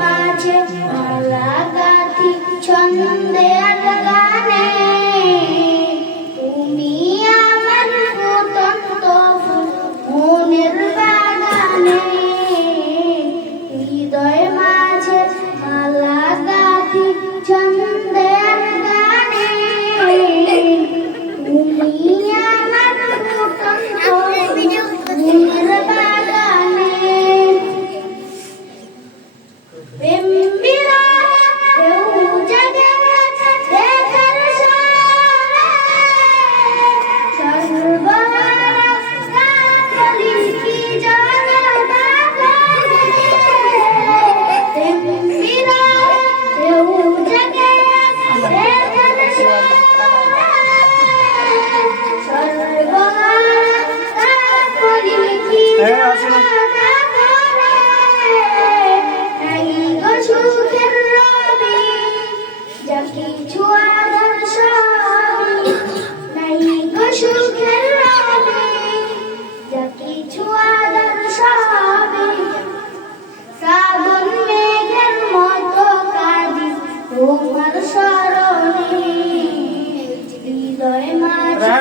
মাঝে মালা গাঁথি ছন্দে গানে, তুমি আমার ফুটন্ত ফুল মনের বাগানে। হৃদয় মাঝে মালা গাঁথি ছন্দে গানে, তুমি আমার ফুটন্ত মনের বাগানে। প্রেম বিরহ ঢেউ জাগে দেখার সামনে, সর্বহারা কাকলি কি জনতা গানে। প্রেম বিরহ ঢেউ জাগে দেখার সামনে, সর্বহারা কাকলি কি জনতা গানে। নাই গো সুখের রবি যা কিছু আধার সবই, নাই গো সুখের রবি যা কিছু আধার সবই। শ্রাবণ মেঘের মতো কাঁদি তোমার স্মরণে, হৃদয় মাঝে